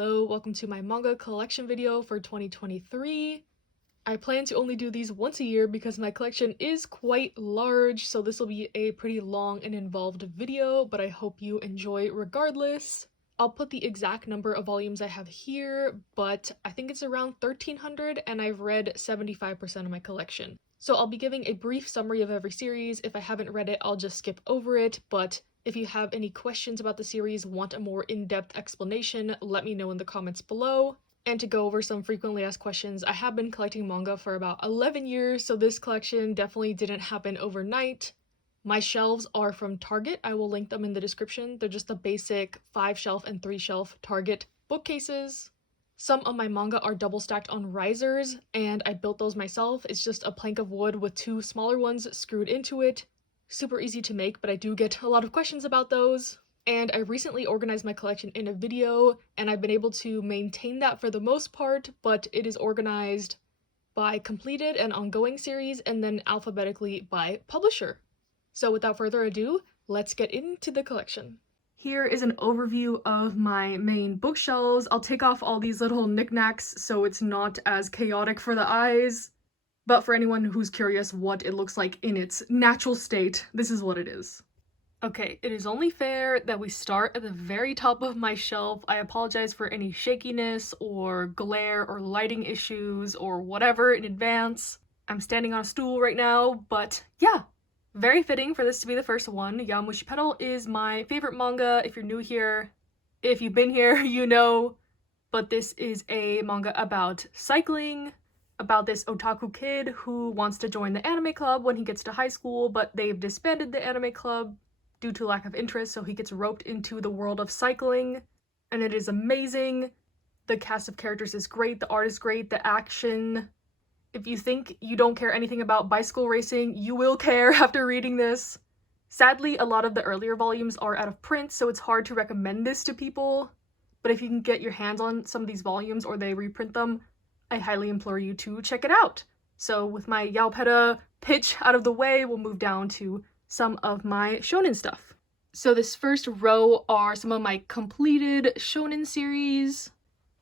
Hello, welcome to my manga collection video for 2023. I plan to only do these once a year because my collection is quite large, so this will be a pretty long and involved video, but I hope you enjoy regardless. I'll put the exact number of volumes I have here, but I think it's around 1,300 and I've read 75% of my collection. So I'll be giving a brief summary of every series. If I haven't read it, I'll just skip over it, but if you have any questions about the series, want a more in-depth explanation, let me know in the comments below. And to go over some frequently asked questions, I have been collecting manga for about 11 years, so this collection definitely didn't happen overnight. My shelves are from Target. I will link them in the description. They're just the basic 5-shelf and 3-shelf Target bookcases. Some of my manga are double stacked on risers, and I built those myself. It's just a plank of wood with 2 smaller ones screwed into it. Super easy to make, but I do get a lot of questions about those. And I recently organized my collection in a video, and I've been able to maintain that for the most part, but it is organized by completed and ongoing series, and then alphabetically by publisher. So without further ado, let's get into the collection. Here is an overview of my main bookshelves. I'll take off all these little knickknacks so it's not as chaotic for the eyes. But for anyone who's curious what it looks like in its natural state, this is what it is. Okay, it is only fair that we start at the very top of my shelf. I apologize for any shakiness or glare or lighting issues or whatever in advance. I'm standing on a stool right now, but yeah, very fitting for this to be the first one. Yowamushi Pedal is my favorite manga. If you're new here, if you've been here, you know. But this is a manga about cycling, about this otaku kid who wants to join the anime club when he gets to high school, but they've disbanded the anime club due to lack of interest, so he gets roped into the world of cycling, and it is amazing. The cast of characters is great, the art is great, the action. If you think you don't care anything about bicycle racing, you will care after reading this. Sadly, a lot of the earlier volumes are out of print, so it's hard to recommend this to people, but if you can get your hands on some of these volumes or they reprint them, I highly implore you to check it out. So with my Yaopeta pitch out of the way, we'll move down to some of my shonen stuff. So this first row are some of my completed shonen series.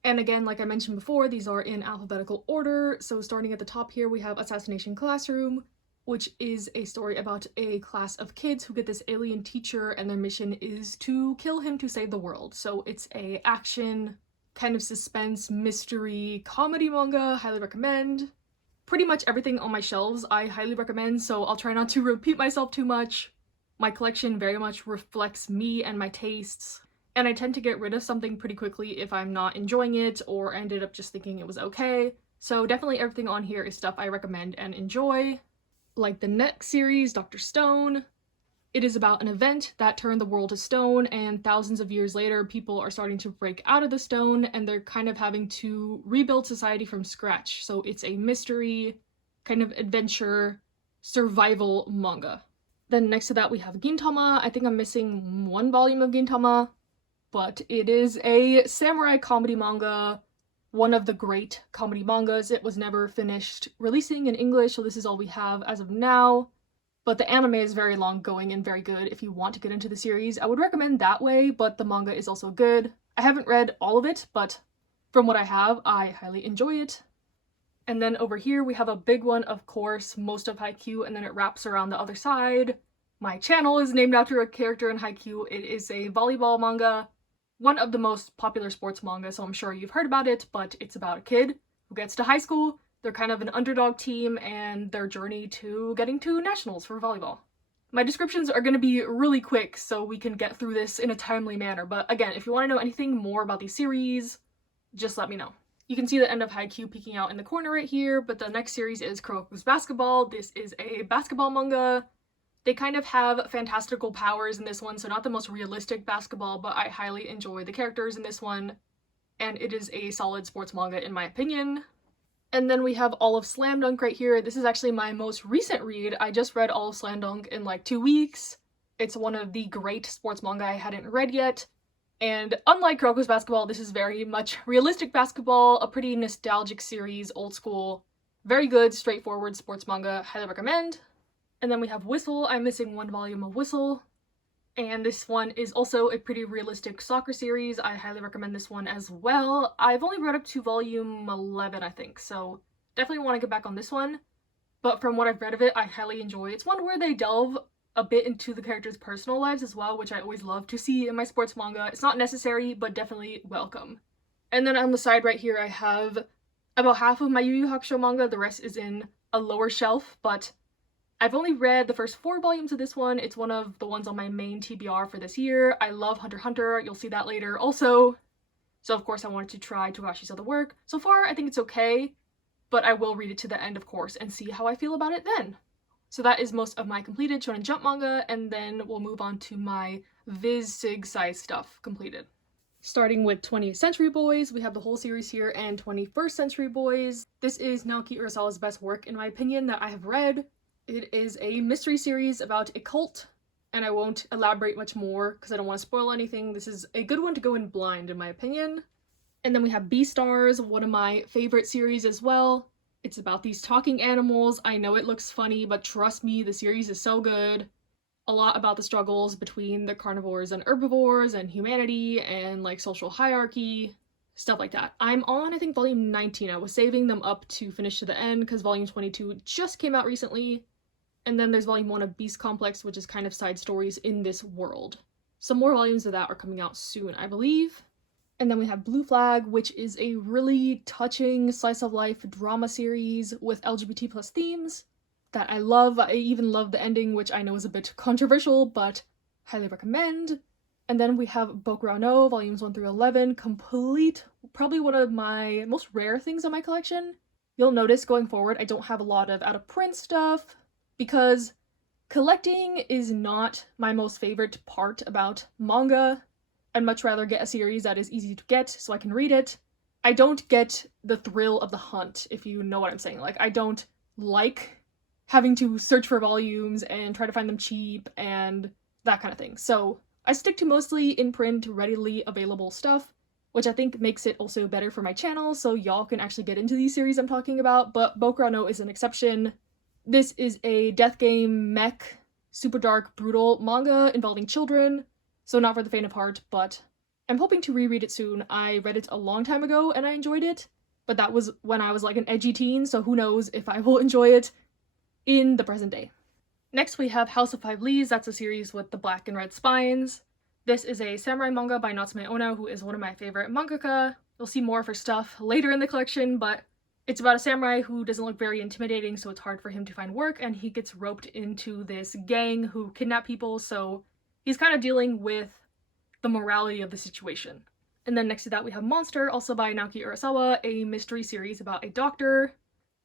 And again, like I mentioned before, these are in alphabetical order. So starting at the top here, we have Assassination Classroom, which is a story about a class of kids who get this alien teacher and their mission is to kill him to save the world. So it's a action, kind of suspense, mystery, comedy manga, highly recommend. Pretty much everything on my shelves I highly recommend, so I'll try not to repeat myself too much. My collection very much reflects me and my tastes, and I tend to get rid of something pretty quickly if I'm not enjoying it or ended up just thinking it was okay. So definitely everything on here is stuff I recommend and enjoy. Like the next series, Dr. Stone. It is about an event that turned the world to stone, and thousands of years later, people are starting to break out of the stone, and they're kind of having to rebuild society from scratch. So it's a mystery, kind of adventure, survival manga. Then next to that, we have Gintama. I think I'm missing 1 volume of Gintama, but it is a samurai comedy manga, one of the great comedy mangas. It was never finished releasing in English, so this is all we have as of now. But the anime is very long going and very good if you want to get into the series. I would recommend that way, but the manga is also good. I haven't read all of it, but from what I have, I highly enjoy it. And then over here we have a big one, of course, most of Haikyuu, and then it wraps around the other side. My channel is named after a character in Haikyuu. It is a volleyball manga, one of the most popular sports manga, so I'm sure you've heard about it, but it's about a kid who gets to high school. They're kind of an underdog team and their journey to getting to nationals for volleyball. My descriptions are going to be really quick so we can get through this in a timely manner, but again, if you want to know anything more about these series, just let me know. You can see the end of Haikyuu peeking out in the corner right here, but the next series is Kuroko's Basketball. This is a basketball manga. They kind of have fantastical powers in this one, so not the most realistic basketball, but I highly enjoy the characters in this one, and it is a solid sports manga in my opinion. And then we have all of Slam Dunk right here. This is actually my most recent read. I just read all of Slam Dunk in like 2 weeks. It's one of the great sports manga I hadn't read yet. And unlike Kuroko's Basketball, this is very much realistic basketball, a pretty nostalgic series, old school. Very good, straightforward sports manga, highly recommend. And then we have Whistle. I'm missing 1 volume of Whistle. And this one is also a pretty realistic soccer series. I highly recommend this one as well. I've only read up to volume 11, I think, so definitely want to get back on this one. But from what I've read of it, I highly enjoy. It's one where they delve a bit into the characters' personal lives as well, which I always love to see in my sports manga. It's not necessary, but definitely welcome. And then on the side right here, I have about half of my Yu Yu Hakusho manga. The rest is in a lower shelf, but I've only read the first 4 volumes of this one. It's one of the ones on my main TBR for this year. I love Hunter x Hunter. You'll see that later also. So of course I wanted to try Togashi's other work. So far, I think it's okay, but I will read it to the end, of course, and see how I feel about it then. So that is most of my completed Shonen Jump manga, and then we'll move on to my Viz Sig size stuff completed. Starting with 20th Century Boys, we have the whole series here, and 21st Century Boys. This is Naoki Urasawa's best work, in my opinion, that I have read. It is a mystery series about a cult, and I won't elaborate much more because I don't want to spoil anything. This is a good one to go in blind, in my opinion. And then we have Beastars, one of my favorite series as well. It's about these talking animals. I know it looks funny, but trust me, the series is so good. A lot about the struggles between the carnivores and herbivores and humanity and like social hierarchy, stuff like that. I'm on, I think, volume 19. I was saving them up to finish to the end because volume 22 just came out recently. And then there's volume 1 of Beast Complex, which is kind of side stories in this world. Some more volumes of that are coming out soon, I believe. And then we have Blue Flag, which is a really touching slice-of-life drama series with LGBT plus themes that I love. I even love the ending, which I know is a bit controversial, but highly recommend. And then we have Bokurao no, volumes 1 through 11, complete, probably one of my most rare things in my collection. You'll notice going forward, I don't have a lot of out-of-print stuff, because collecting is not my most favorite part about manga. I'd much rather get a series that is easy to get so I can read it. I don't get the thrill of the hunt, if you know what I'm saying. Like, I don't like having to search for volumes and try to find them cheap and that kind of thing. So I stick to mostly in-print, readily available stuff, which I think makes it also better for my channel, so y'all can actually get into these series I'm talking about, but Bokurao no is an exception. This is a death game mech, super dark, brutal manga involving children. So not for the faint of heart, but I'm hoping to reread it soon. I read it a long time ago and I enjoyed it, but that was when I was like an edgy teen, so who knows if I will enjoy it in the present day. Next we have House of Five Leaves. That's a series with the black and red spines. This is a samurai manga by Natsume Ono, who is one of my favorite mangaka. You'll see more of her stuff later in the collection, but it's about a samurai who doesn't look very intimidating, so it's hard for him to find work, and he gets roped into this gang who kidnap people, so he's kind of dealing with the morality of the situation. And then next to that we have Monster, also by Naoki Urasawa, a mystery series about a doctor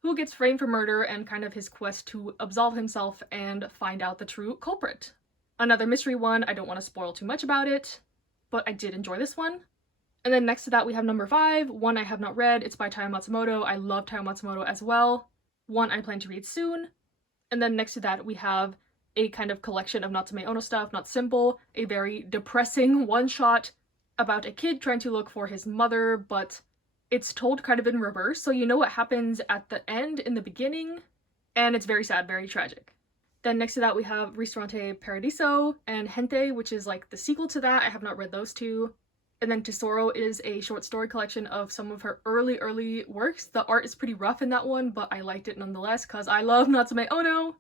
who gets framed for murder and kind of his quest to absolve himself and find out the true culprit. Another mystery one, I don't want to spoil too much about it, but I did enjoy this one. And then next to that we have number 5, one I have not read. It's by Taiyo Matsumoto. I love Taiyo Matsumoto as well. One I plan to read soon. And then next to that we have a kind of collection of Natsume Ono stuff, Not Simple, a very depressing one-shot about a kid trying to look for his mother, but it's told kind of in reverse, so you know what happens at the end in the beginning, and it's very sad, very tragic. Then next to that we have Ristorante Paradiso and Hente, which is like the sequel to that. I have not read those two. And then Tesoro is a short story collection of some of her early works. The art is pretty rough in that one, but I liked it nonetheless because I love Natsume Ono.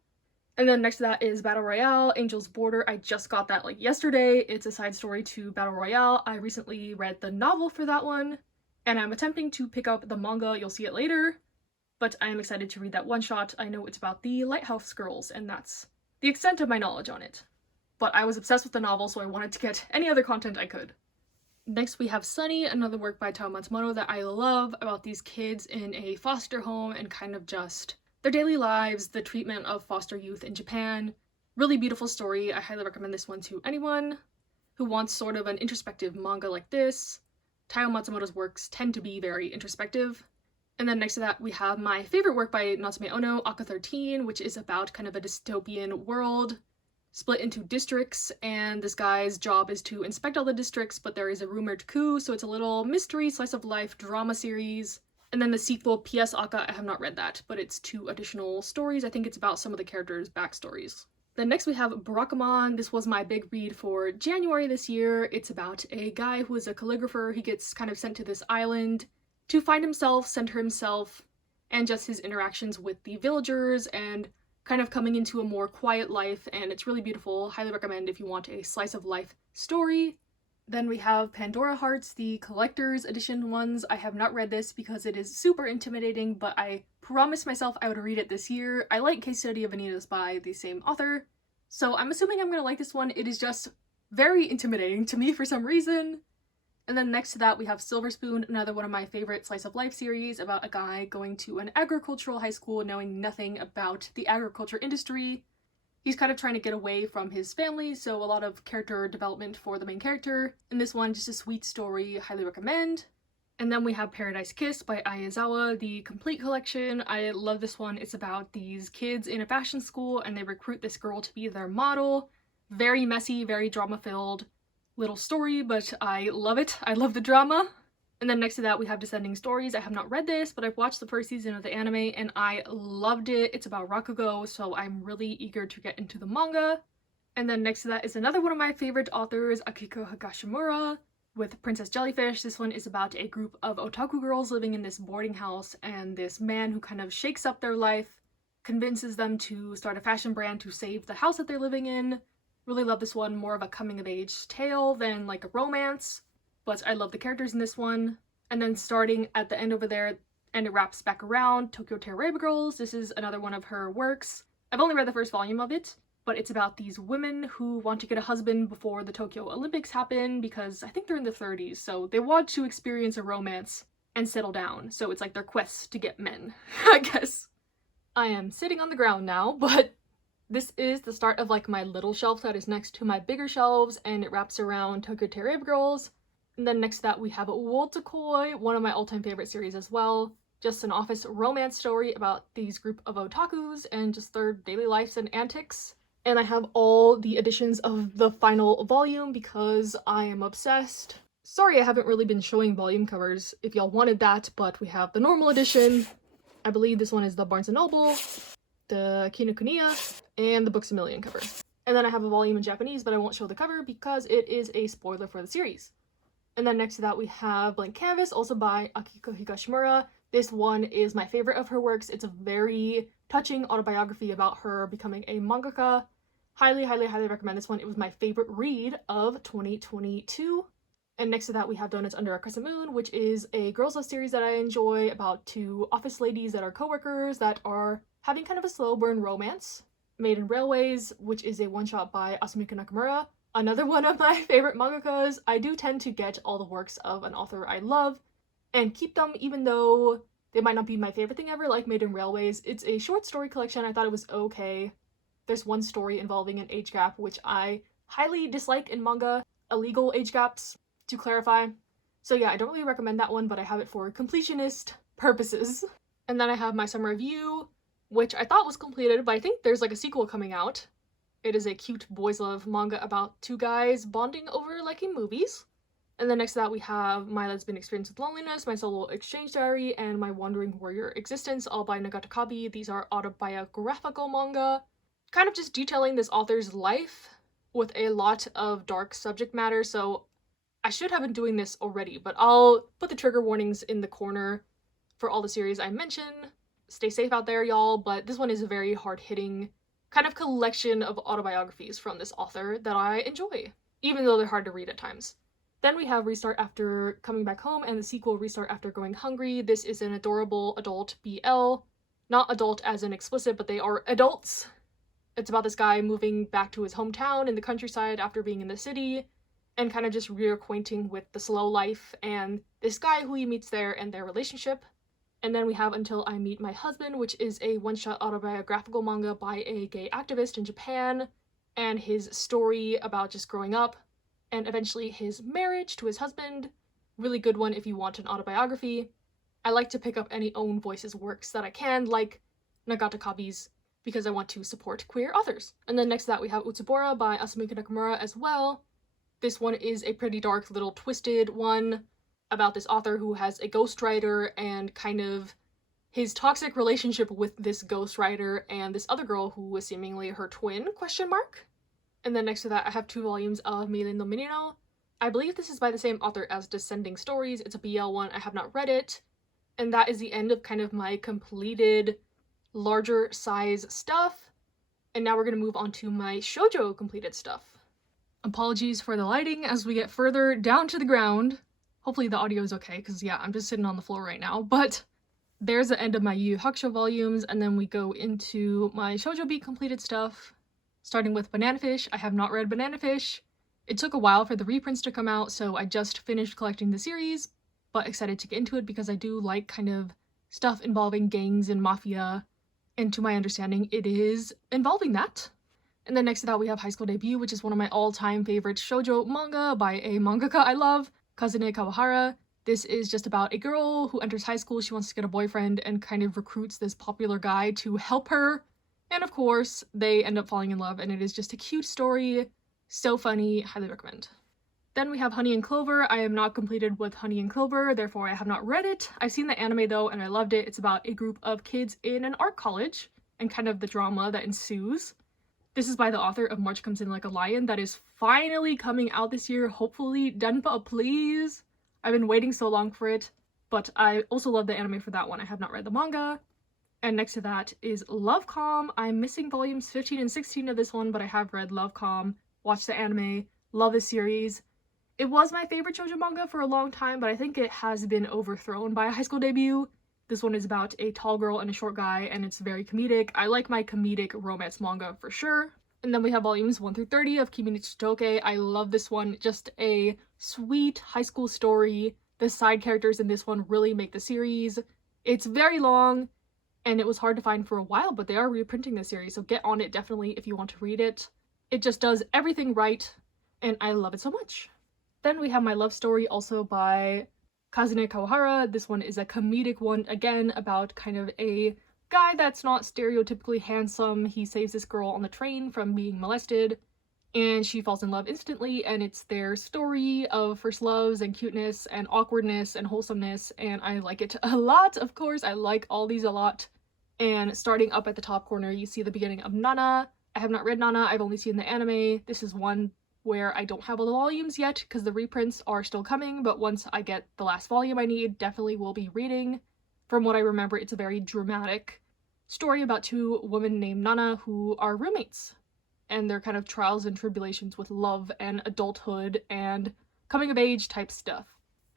And then next to that is Battle Royale, Angel's Border. I just got that like yesterday. It's a side story to Battle Royale. I recently read the novel for that one, and I'm attempting to pick up the manga. You'll see it later, but I am excited to read that one shot. I know it's about the Lighthouse Girls, and that's the extent of my knowledge on it. But I was obsessed with the novel, so I wanted to get any other content I could. Next we have Sunny, another work by Taiyo Matsumoto that I love, about these kids in a foster home and kind of just their daily lives, the treatment of foster youth in Japan. Really beautiful story. I highly recommend this one to anyone who wants sort of an introspective manga like this. Taiyo Matsumoto's works tend to be very introspective. And then next to that we have my favorite work by Natsume Ono, Aka 13, which is about kind of a dystopian world split into districts, and this guy's job is to inspect all the districts, but there is a rumored coup, so it's a little mystery slice of life drama series. And then the sequel, P.S. Aka, I have not read that, but it's 2 additional stories. I think it's about some of the characters' backstories. Then next we have Barakamon. This was my big read for January this year. It's about a guy who is a calligrapher. He gets kind of sent to this island to find himself, center himself, and just his interactions with the villagers and kind of coming into a more quiet life, and it's really beautiful. Highly recommend if you want a slice of life story. Then we have Pandora Hearts, the collector's edition ones. I have not read this because it is super intimidating, but I promised myself I would read it this year. I like Case Study of Vanitas by the same author, so I'm assuming I'm gonna like this one. It is just very intimidating to me for some reason. And then next to that we have Silver Spoon, another one of my favorite slice of life series about a guy going to an agricultural high school knowing nothing about the agriculture industry. He's kind of trying to get away from his family, so a lot of character development for the main character. In this one, just a sweet story, highly recommend. And then we have Paradise Kiss by Aizawa, the complete collection. I love this one. It's about these kids in a fashion school and they recruit this girl to be their model. Very messy, very drama-filled little story, but I love it. I love the drama. And then next to that we have Descending Stories. I have not read this, but I've watched the first season of the anime and I loved it. It's about Rakugo, so I'm really eager to get into the manga. And then next to that is another one of my favorite authors, Akiko Higashimura, with Princess Jellyfish. This one is about a group of otaku girls living in this boarding house, and this man who kind of shakes up their life, convinces them to start a fashion brand to save the house that they're living in. Really love this one, more of a coming-of-age tale than like a romance. But I love the characters in this one. And then starting at the end over there, and it wraps back around, Tokyo Terroraba Girls. This is another one of her works. I've only read the first volume of it, but it's about these women who want to get a husband before the Tokyo Olympics happen because I think they're in the 30s, so they want to experience a romance and settle down. So it's like their quest to get men, I guess. I am sitting on the ground now, but this is the start of like my little shelf that is next to my bigger shelves, and it wraps around Tokyo Terroraba Girls. And then next to that we have Wotakoi, one of my all-time favorite series as well. Just an office romance story about these group of otakus and just their daily lives and antics. And I have all the editions of the final volume because I am obsessed. Sorry I haven't really been showing volume covers if y'all wanted that, but we have the normal edition. I believe this one is the Barnes & Noble, the Kinokuniya, and the Books A Million cover. And then I have a volume in Japanese, but I won't show the cover because it is a spoiler for the series. And then next to that we have Blank Canvas, also by Akiko Higashimura. This one is my favorite of her works. It's a very touching autobiography about her becoming a mangaka. Highly, highly, highly recommend this one. It was my favorite read of 2022. And next to that we have Donuts Under a Crescent Moon, which is a girls' love series that I enjoy about two office ladies that are co-workers that are having kind of a slow burn romance. Made in Railways, which is a one-shot by Asumiko Nakamura. Another one of my favorite mangakas. I do tend to get all the works of an author I love and keep them even though they might not be my favorite thing ever, like Made in Railways. It's a short story collection. I thought it was okay. There's one story involving an age gap, which I highly dislike in manga. Illegal age gaps, to clarify. So yeah, I don't really recommend that one, but I have it for completionist purposes. And then I have my summer review, which I thought was completed, but I think there's like a sequel coming out. It is a cute boys love manga about two guys bonding over liking movies. And then next to that we have My Lesbian Experience with Loneliness, My Solo Exchange Diary, and My Wandering Warrior Existence, all by Nagata Kabi. These are autobiographical manga, kind of just detailing this author's life with a lot of dark subject matter. So I should have been doing this already, but I'll put the trigger warnings in the corner for all the series I mention. Stay safe out there, y'all, but this one is a very hard-hitting kind of collection of autobiographies from this author that I enjoy, even though they're hard to read at times. Then we have Restart After Coming Back Home and the sequel Restart After Going Hungry. This is an adorable adult BL. Not adult as in explicit, but they are adults. It's about this guy moving back to his hometown in the countryside after being in the city and kind of just reacquainting with the slow life and this guy who he meets there and their relationship. And then we have Until I Meet My Husband, which is a one-shot autobiographical manga by a gay activist in Japan and his story about just growing up and eventually his marriage to his husband. Really good one if you want an autobiography. I like to pick up any own voices works that I can, like Nagata Kabi's, because I want to support queer authors. And then next to that we have Utsubora by Asumiko Nakamura as well. This one is a pretty dark little twisted one about this author who has a ghostwriter and kind of his toxic relationship with this ghostwriter and this other girl who was seemingly her twin, question mark. And then next to that, I have 2 volumes of Milen no Menino. I believe this is by the same author as Descending Stories. It's a BL one. I have not read it. And that is the end of kind of my completed larger size stuff. And now we're going to move on to my shoujo completed stuff. Apologies for the lighting as we get further down to the ground. Hopefully the audio is okay, because yeah, I'm just sitting on the floor right now. But there's the end of my Yu Yu Hakusho volumes, and then we go into my Shoujo Beat completed stuff, starting with Banana Fish. I have not read Banana Fish. It took a while for the reprints to come out, so I just finished collecting the series, but excited to get into it because I do like kind of stuff involving gangs and mafia, and to my understanding, it is involving that. And then next to that, we have High School Debut, which is one of my all-time favorite shoujo manga by a mangaka I love, Kazune Kawahara. This is just about a girl who enters high school, she wants to get a boyfriend, and kind of recruits this popular guy to help her. And of course, they end up falling in love, and it is just a cute story. So funny, highly recommend. Then we have Honey and Clover. I am not completed with Honey and Clover, therefore I have not read it. I've seen the anime though, and I loved it. It's about a group of kids in an art college, and kind of the drama that ensues. This is by the author of March Comes In Like a Lion, that is finally coming out this year, hopefully. Denpa, please! I've been waiting so long for it, but I also love the anime for that one. I have not read the manga. And next to that is Lovecom. I'm missing volumes 15 and 16 of this one, but I have read Lovecom, watched the anime, love this series. It was my favorite shoujo manga for a long time, but I think it has been overthrown by a High School Debut. This one is about a tall girl and a short guy, and it's very comedic. I like my comedic romance manga for sure. And then we have volumes 1 through 30 of Kimi no Chitoge. I love this one. Just a sweet high school story. The side characters in this one really make the series. It's very long, and it was hard to find for a while, but they are reprinting the series, so get on it definitely if you want to read it. It just does everything right, and I love it so much. Then we have My Love Story, also by Kazune Kawahara. This one is a comedic one, again, about kind of a guy that's not stereotypically handsome. He saves this girl on the train from being molested, and she falls in love instantly, and it's their story of first loves and cuteness and awkwardness and wholesomeness, and I like it a lot, of course. I like all these a lot. And starting up at the top corner, you see the beginning of Nana. I have not read Nana, I've only seen the anime. This is one where I don't have all the volumes yet because the reprints are still coming, but once I get the last volume I need, definitely will be reading. From what I remember, it's a very dramatic story about 2 women named Nana who are roommates, and their kind of trials and tribulations with love and adulthood and coming of age type stuff.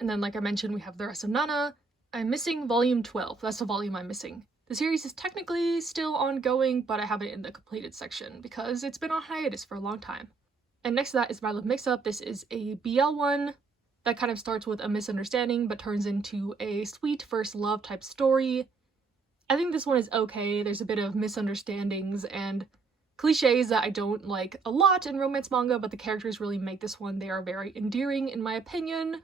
And then, like I mentioned, we have the rest of Nana. I'm missing volume 12. That's the volume I'm missing. The series is technically still ongoing, but I have it in the completed section because it's been on hiatus for a long time. And next to that is My Love Mix-Up. This is a BL one that kind of starts with a misunderstanding but turns into a sweet first love type story. I think this one is okay. There's a bit of misunderstandings and cliches that I don't like a lot in romance manga, but the characters really make this one. They are very endearing in my opinion.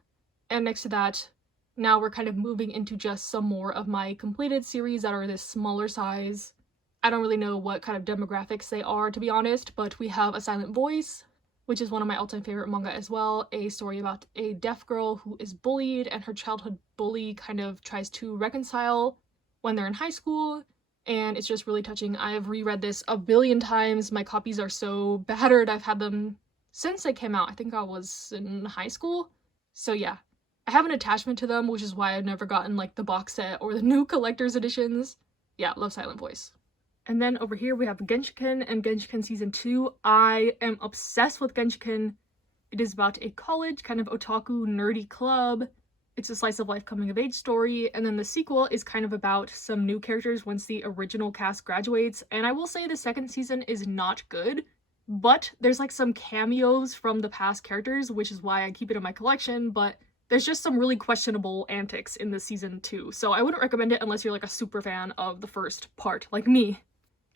And next to that, now we're kind of moving into just some more of my completed series that are this smaller size. I don't really know what kind of demographics they are, to be honest, but we have A Silent Voice, which is one of my all-time favorite manga as well. A story about a deaf girl who is bullied, and her childhood bully kind of tries to reconcile when they're in high school, and it's just really touching. I have reread this a billion times. My copies are so battered. I've had them since they came out. I think I was in high school. So yeah, I have an attachment to them, which is why I've never gotten like the box set or the new collector's editions. Yeah, love Silent Voice. And then over here we have Genshiken and Genshiken Season 2. I am obsessed with Genshiken. It is about a college, kind of otaku, nerdy club. It's a slice of life coming of age story, and then the sequel is kind of about some new characters once the original cast graduates, and I will say the second season is not good, but there's like some cameos from the past characters, which is why I keep it in my collection, but there's just some really questionable antics in the season 2, so I wouldn't recommend it unless you're like a super fan of the first part, like me.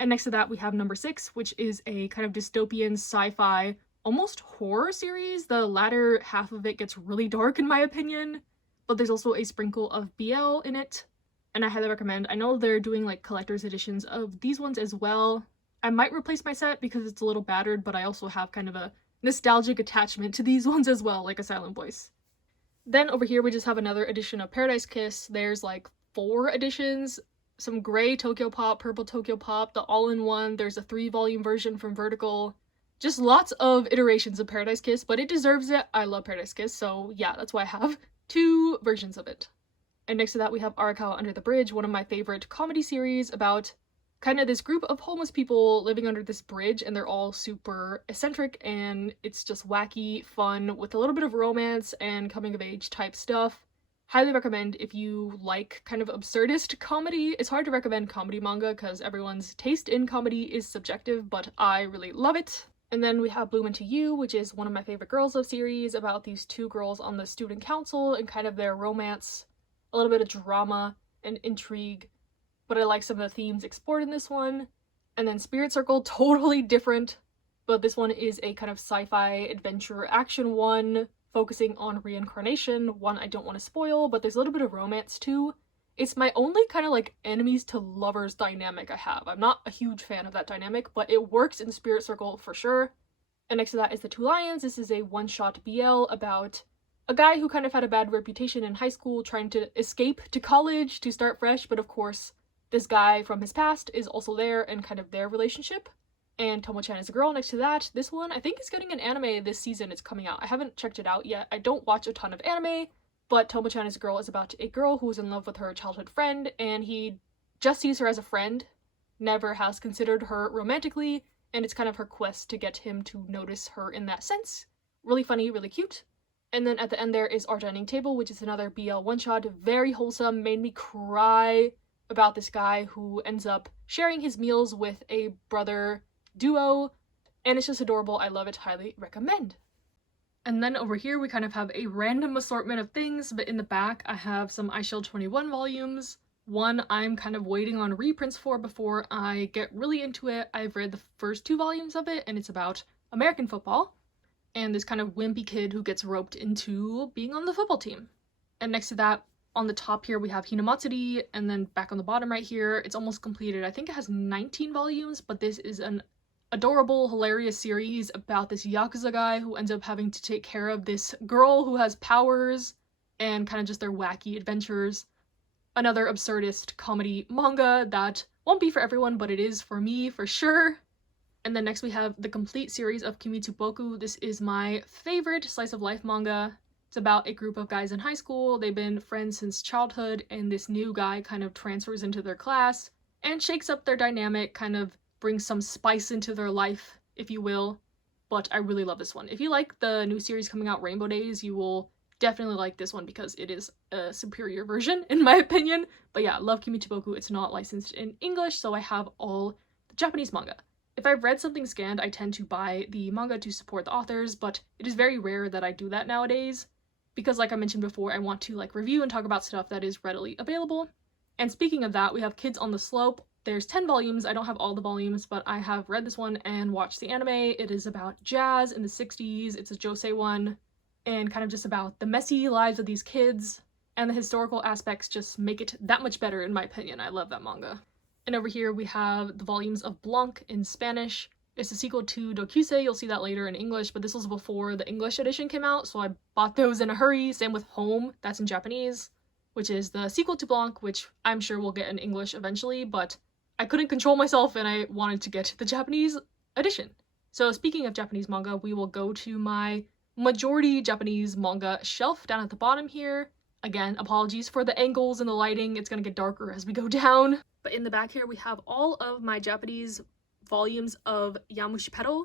And next to that we have number 6, which is a kind of dystopian sci-fi, almost horror series. The latter half of it gets really dark in my opinion, but there's also a sprinkle of BL in it, and I highly recommend. I know they're doing like collector's editions of these ones as well. I might replace my set because it's a little battered, but I also have kind of a nostalgic attachment to these ones as well, like A Silent Voice. Then over here we just have another edition of Paradise Kiss. There's like 4 editions. some gray Tokyo Pop, purple Tokyo Pop, the all-in-one. There's a 3-volume version from Vertical. Just lots of iterations of Paradise Kiss, but it deserves it. I love Paradise Kiss, so yeah, that's why I have 2 versions of it. And next to that we have Arakawa Under the Bridge, one of my favorite comedy series about kind of this group of homeless people living under this bridge, and they're all super eccentric, and it's just wacky, fun, with a little bit of romance and coming-of-age type stuff. Highly recommend if you like kind of absurdist comedy. It's hard to recommend comedy manga because everyone's taste in comedy is subjective, but I really love it. And then we have Bloom Into You, which is one of my favorite girls love series about these 2 girls on the student council and kind of their romance. A little bit of drama and intrigue, but I like some of the themes explored in this one. And then Spirit Circle, totally different, but this one is a kind of sci-fi adventure action one, focusing on reincarnation, one I don't want to spoil, but there's a little bit of romance too. It's my only kind of like enemies to lovers dynamic I have. I'm not a huge fan of that dynamic, but it works in Spirit Circle for sure. And next to that is The Two Lions. This is a one-shot BL about a guy who kind of had a bad reputation in high school, trying to escape to college to start fresh, but of course this guy from his past is also there, and kind of their relationship. And Tomo-chan is a girl next to that. This one I think is getting an anime this season. It's coming out. I haven't checked it out yet. I don't watch a ton of anime, but Tomo-chan is a girl is about a girl who is in love with her childhood friend, and he just sees her as a friend, never has considered her romantically, and it's kind of her quest to get him to notice her in that sense. Really funny, really cute. And then at the end there is Our Dining Table, which is another BL one-shot, very wholesome, made me cry about this guy who ends up sharing his meals with a brother duo, and it's just adorable. I love it, highly recommend. And then over here we kind of have a random assortment of things, but in the back I have some iShield 21 volumes. One I'm kind of waiting on reprints for before I get really into it. I've read the first 2 volumes of it, and it's about American football and this kind of wimpy kid who gets roped into being on the football team. And next to that, on the top here we have Hinamatsuri, and then back on the bottom right here, it's almost completed. I think it has 19 volumes, but this is an adorable, hilarious series about this Yakuza guy who ends up having to take care of this girl who has powers, and kind of just their wacky adventures. Another absurdist comedy manga that won't be for everyone, but it is for me for sure. And then next we have the complete series of Kimitsu Boku. This is my favorite slice of life manga. It's about a group of guys in high school. They've been friends since childhood, and this new guy kind of transfers into their class and shakes up their dynamic, kind of brings some spice into their life, if you will. But I really love this one. If you like the new series coming out, Rainbow Days, you will definitely like this one because it is a superior version, in my opinion. But yeah, love Kimitsu Boku. It's not licensed in English, so I have all the Japanese manga. If I've read something scanned, I tend to buy the manga to support the authors, but it is very rare that I do that nowadays, because like I mentioned before, I want to like review and talk about stuff that is readily available. And speaking of that, we have Kids on the Slope. There's 10 volumes. I don't have all the volumes, but I have read this one and watched the anime. It is about jazz in the 60s. It's a josei one, and kind of just about the messy lives of these kids, and the historical aspects just make it that much better in my opinion. I love that manga. And over here we have the volumes of Blanc in Spanish. It's a sequel to Dokusei. You'll see that later in English, but this was before the English edition came out, so I bought those in a hurry. Same with Home, that's in Japanese, which is the sequel to Blanc, which I'm sure will get in English eventually, but I couldn't control myself and I wanted to get the Japanese edition. So speaking of Japanese manga, we will go to my majority Japanese manga shelf down at the bottom here. Again, apologies for the angles and the lighting. It's gonna get darker as we go down. But in the back here, we have all of my Japanese volumes of Yamushipero,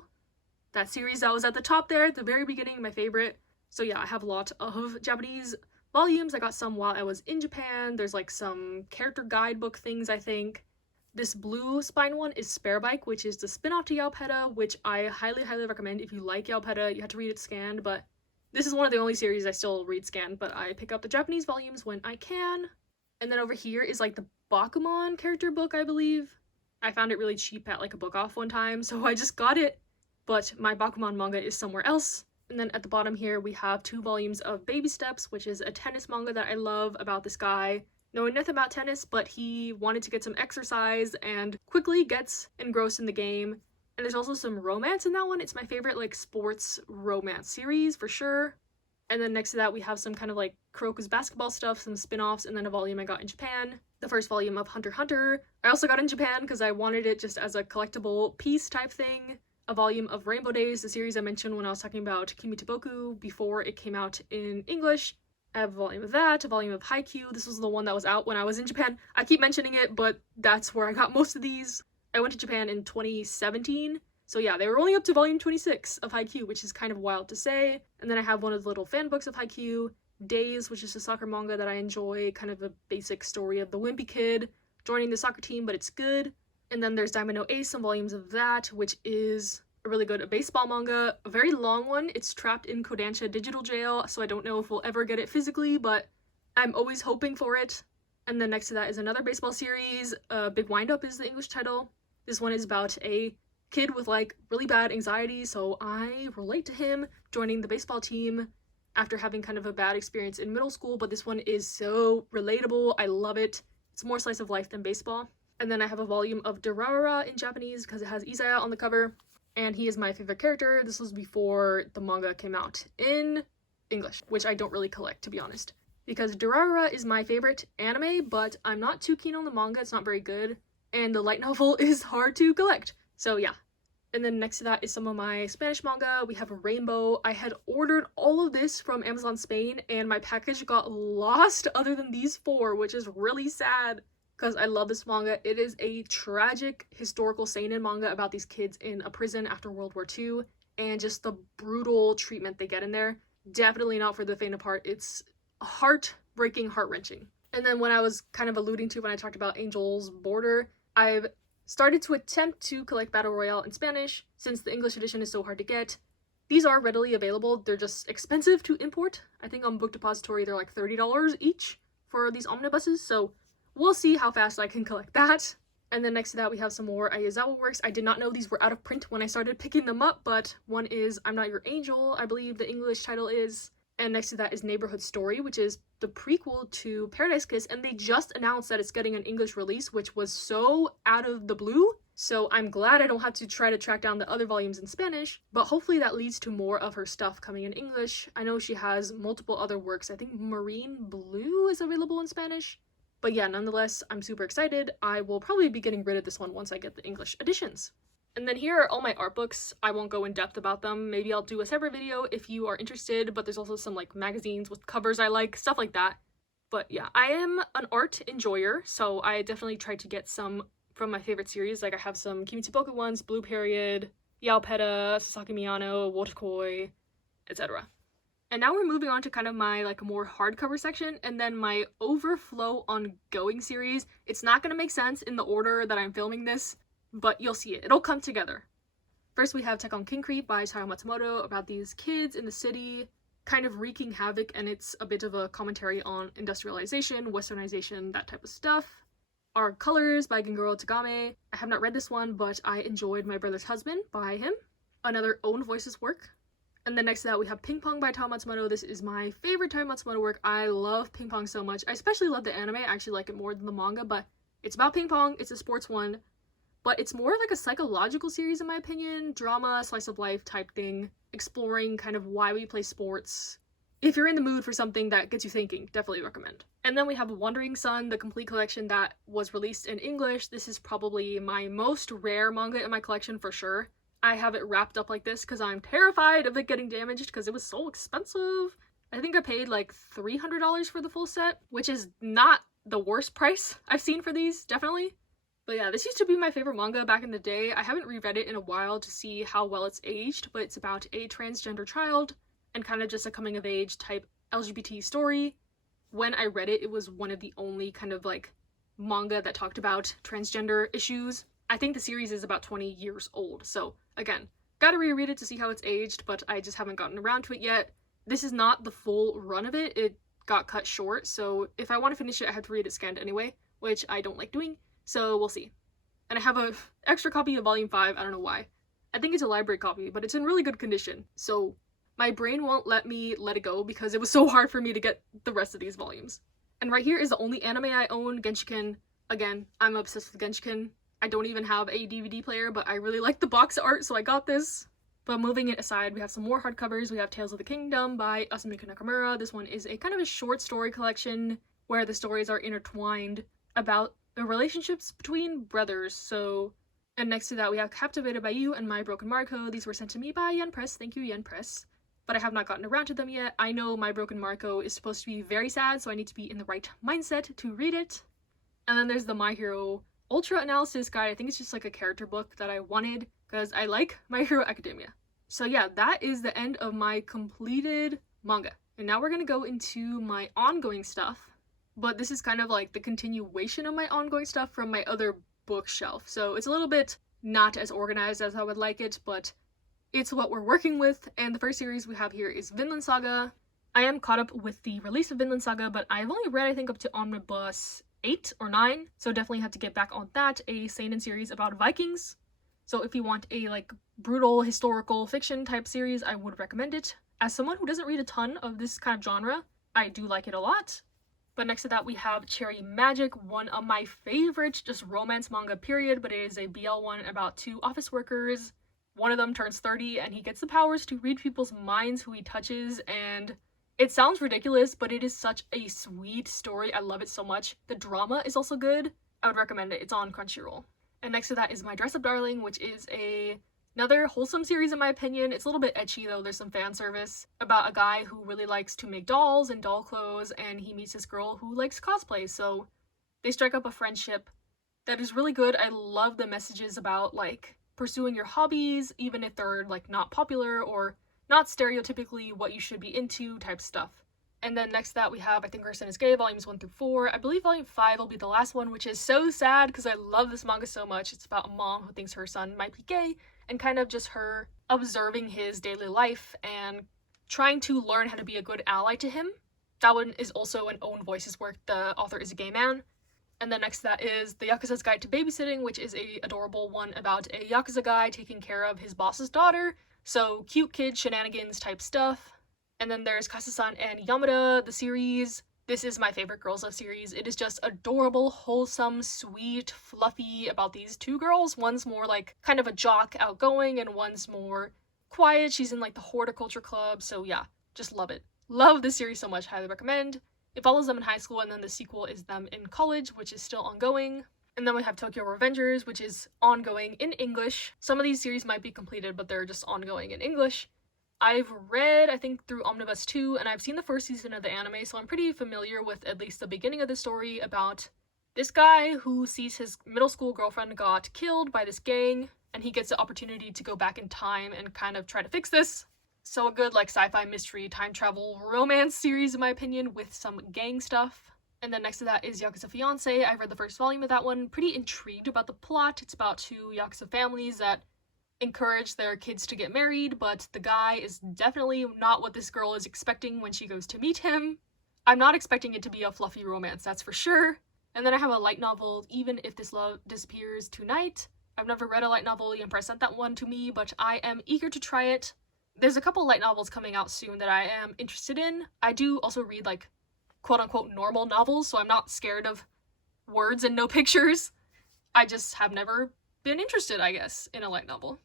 that series that was at the top there at the very beginning, my favorite. So yeah, I have a lot of Japanese volumes. I got some while I was in Japan. There's like some character guidebook things, I think. This blue spine one is Spare Bike, which is the spin-off to Yaopeta, which I highly, highly recommend if you like Yaopeta. You have to read it scanned, but this is one of the only series I still read scanned, but I pick up the Japanese volumes when I can. And then over here is like the Bakuman character book, I believe. I found it really cheap at like a book off one time, so I just got it. But my Bakuman manga is somewhere else. And then at the bottom here, we have 2 volumes of Baby Steps, which is a tennis manga that I love about this guy knowing nothing about tennis, but he wanted to get some exercise and quickly gets engrossed in the game. And there's also some romance in that one. It's my favorite like sports romance series for sure. And then next to that, we have some kind of like Kuroko's basketball stuff, some spin-offs, and then a volume I got in Japan. The first volume of Hunter x Hunter. I also got in Japan because I wanted it just as a collectible piece type thing. A volume of Rainbow Days, the series I mentioned when I was talking about Kimi to Boku before it came out in English. I have a volume of that, a volume of Haikyuu. This was the one that was out when I was in Japan. I keep mentioning it, but that's where I got most of these. I went to Japan in 2017. So yeah, they were only up to volume 26 of Haikyuu, which is kind of wild to say. And then I have one of the little fan books of Haikyuu, Days, which is a soccer manga that I enjoy, kind of a basic story of the wimpy kid joining the soccer team, but it's good. And then there's Diamond no Ace, some volumes of that, which is a really good baseball manga, a very long one. It's trapped in Kodansha digital jail, so I don't know if we'll ever get it physically, but I'm always hoping for it. And then next to that is another baseball series, Big Wind Up is the English title. This one is about a kid with like really bad anxiety, so I relate to him joining the baseball team after having kind of a bad experience in middle school, but this one is so relatable. I love it. It's more slice of life than baseball. And then I have a volume of Durarara in Japanese because it has Izaya on the cover, and he is my favorite character. This was before the manga came out in English, which I don't really collect, to be honest, because Durarara is my favorite anime, but I'm not too keen on the manga. It's not very good, and the light novel is hard to collect. So yeah. And then next to that is some of my Spanish manga. We have a Rainbow. I had ordered all of this from Amazon Spain and my package got lost other than these four, which is really sad because I love this manga. It is a tragic historical seinen manga about these kids in a prison after World War II and just the brutal treatment they get in there. Definitely not for the faint of heart. It's heartbreaking, heart-wrenching. And then when I was kind of alluding to when I talked about Angel's Border, I've started to attempt to collect Battle Royale in Spanish since the English edition is so hard to get. These are readily available, they're just expensive to import. I think on Book Depository they're like $30 each for these omnibuses, so we'll see how fast I can collect that. And then next to that we have some more Ayazawa works. I did not know these were out of print when I started picking them up, but one is I'm Not Your Angel, I believe the English title is. And next to that is Neighborhood Story, which is the prequel to Paradise Kiss, and they just announced that it's getting an English release, which was so out of the blue. So I'm glad I don't have to try to track down the other volumes in Spanish, but hopefully that leads to more of her stuff coming in English. I know she has multiple other works. I think Marine Blue is available in Spanish. But yeah, nonetheless, I'm super excited. I will probably be getting rid of this one once I get the English editions. And then here are all my art books. I won't go in depth about them. Maybe I'll do a separate video if you are interested, but there's also some like magazines with covers I like, stuff like that. But yeah, I am an art enjoyer, so I definitely tried to get some from my favorite series. Like I have some Kimi to Boku ones, Blue Period, Yaopeta, Sasaki Miyano, Wotakoi, etc. And now we're moving on to kind of my like more hardcover section, and then my overflow ongoing series. It's not gonna make sense in the order that I'm filming this, but you'll see it. It'll come together. First we have Tech on King Creep by Taiyo Matsumoto, about these kids in the city kind of wreaking havoc, and it's a bit of a commentary on industrialization, westernization, that type of stuff. Our Colors by Gengoro Tagame. I have not read this one, but I enjoyed My Brother's Husband by him. Another Own Voices work. And then next to that we have Ping Pong by Taiyo Matsumoto. This is my favorite Taiyo Matsumoto work. I love Ping Pong so much. I especially love the anime. I actually like it more than the manga, but it's about ping pong. It's a sports one. But it's more like a psychological series in my opinion, drama, slice of life type thing, exploring kind of why we play sports. If you're in the mood for something that gets you thinking, definitely recommend. And then we have Wandering Sun, the complete collection that was released in English. This is probably my most rare manga in my collection for sure. I have it wrapped up like this because I'm terrified of it getting damaged because it was so expensive. I think I paid like $300 for the full set, which is not the worst price I've seen for these, definitely. But yeah, this used to be my favorite manga back in the day. I haven't reread it in a while to see how well it's aged, but it's about a transgender child and kind of just a coming of age type LGBT story. When I read it, it was one of the only kind of like manga that talked about transgender issues. I think the series is about 20 years old, so again, gotta reread it to see how it's aged, but I just haven't gotten around to it yet. This is not the full run of it. It got cut short, so if I want to finish it, I have to read it scanned anyway, which I don't like doing. So we'll see. And I have an extra copy of Volume 5, I don't know why. I think it's a library copy, but it's in really good condition. So my brain won't let me let it go because it was so hard for me to get the rest of these volumes. And right here is the only anime I own, Genshiken. Again, I'm obsessed with Genshiken. I don't even have a DVD player, but I really like the box art, so I got this. But moving it aside, we have some more hardcovers. We have Tales of the Kingdom by Asumiko Nakamura. This one is a kind of a short story collection where the stories are intertwined about the relationships between brothers. And next to that, we have Captivated by You and My Broken Marco. These were sent to me by Yen Press. Thank you, Yen Press. But I have not gotten around to them yet. I know My Broken Marco is supposed to be very sad, so I need to be in the right mindset to read it. And then there's the My Hero Ultra Analysis Guide. I think it's just like a character book that I wanted because I like My Hero Academia. So yeah, that is the end of my completed manga. And now we're gonna go into my ongoing stuff. But this is kind of like the continuation of my ongoing stuff from my other bookshelf. So it's a little bit not as organized as I would like it, but it's what we're working with. And the first series we have here is Vinland Saga. I am caught up with the release of Vinland Saga, but I've only read I think up to Omnibus 8 or 9, so definitely have to get back on that. A seinen series about Vikings. So if you want a like brutal historical fiction type series, I would recommend it. As someone who doesn't read a ton of this kind of genre, I do like it a lot. But next to that we have Cherry Magic, one of my favorite just romance manga period, but it is a BL one about two office workers. One of them turns 30 and he gets the powers to read people's minds who he touches, and it sounds ridiculous, but it is such a sweet story. I love it so much. The drama is also good. I would recommend it. It's on Crunchyroll. And next to that is My Dress Up Darling, which is another wholesome series in my opinion. It's a little bit ecchi though. There's some fan service about a guy who really likes to make dolls and doll clothes, and he meets this girl who likes cosplay. So they strike up a friendship that is really good. I love the messages about like pursuing your hobbies, even if they're like not popular or not stereotypically what you should be into type stuff. And then next to that we have I Think Our Sin is Gay, volumes 1 through 4. I believe volume 5 will be the last one, which is so sad because I love this manga so much. It's about a mom who thinks her son might be gay and kind of just her observing his daily life and trying to learn how to be a good ally to him. That one is also an Own Voices work. The author is a gay man. And then next to that is The Yakuza's Guide to Babysitting, which is a adorable one about a Yakuza guy taking care of his boss's daughter. So cute kid shenanigans type stuff. And then there's Kasa-san and Yamada, the series. This is my favorite Girls Love series. It is just adorable, wholesome, sweet, fluffy about these two girls. One's more like kind of a jock, outgoing, and one's more quiet. She's in like the horticulture club. So yeah, just love it. Love this series so much. Highly recommend. It follows them in high school, and then the sequel is them in college, which is still ongoing. And then we have Tokyo Revengers, which is ongoing in English. Some of these series might be completed, but they're just ongoing in English. I've read, I think, through Omnibus 2, and I've seen the first season of the anime, so I'm pretty familiar with at least the beginning of the story about this guy who sees his middle school girlfriend got killed by this gang, and he gets the opportunity to go back in time and kind of try to fix this. So a good, like, sci-fi mystery time travel romance series, in my opinion, with some gang stuff. And then next to that is Yakuza Fiancé. I read the first volume of that one. Pretty intrigued about the plot. It's about two Yakuza families that encourage their kids to get married, but the guy is definitely not what this girl is expecting when she goes to meet him. I'm not expecting it to be a fluffy romance, that's for sure. And then I have a light novel, Even If This Love Disappears Tonight. I've never read a light novel. The Empress sent that one to me, but I am eager to try it. There's a couple light novels coming out soon that I am interested in. I do also read like quote-unquote normal novels, so I'm not scared of words and no pictures. I just have never been interested, I guess, in a light novel.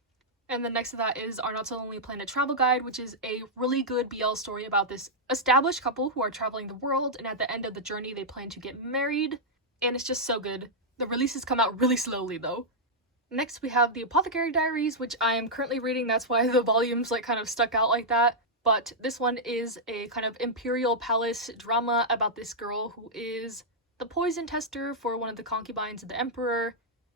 And then next to that is Our Not So Lonely Planet Travel Guide, which is a really good BL story about this established couple who are traveling the world, and at the end of the journey they plan to get married, and it's just so good. The releases come out really slowly though. Next we have The Apothecary Diaries, which I am currently reading, that's why the volumes like kind of stuck out like that. But this one is a kind of Imperial Palace drama about this girl who is the poison tester for one of the concubines of the Emperor,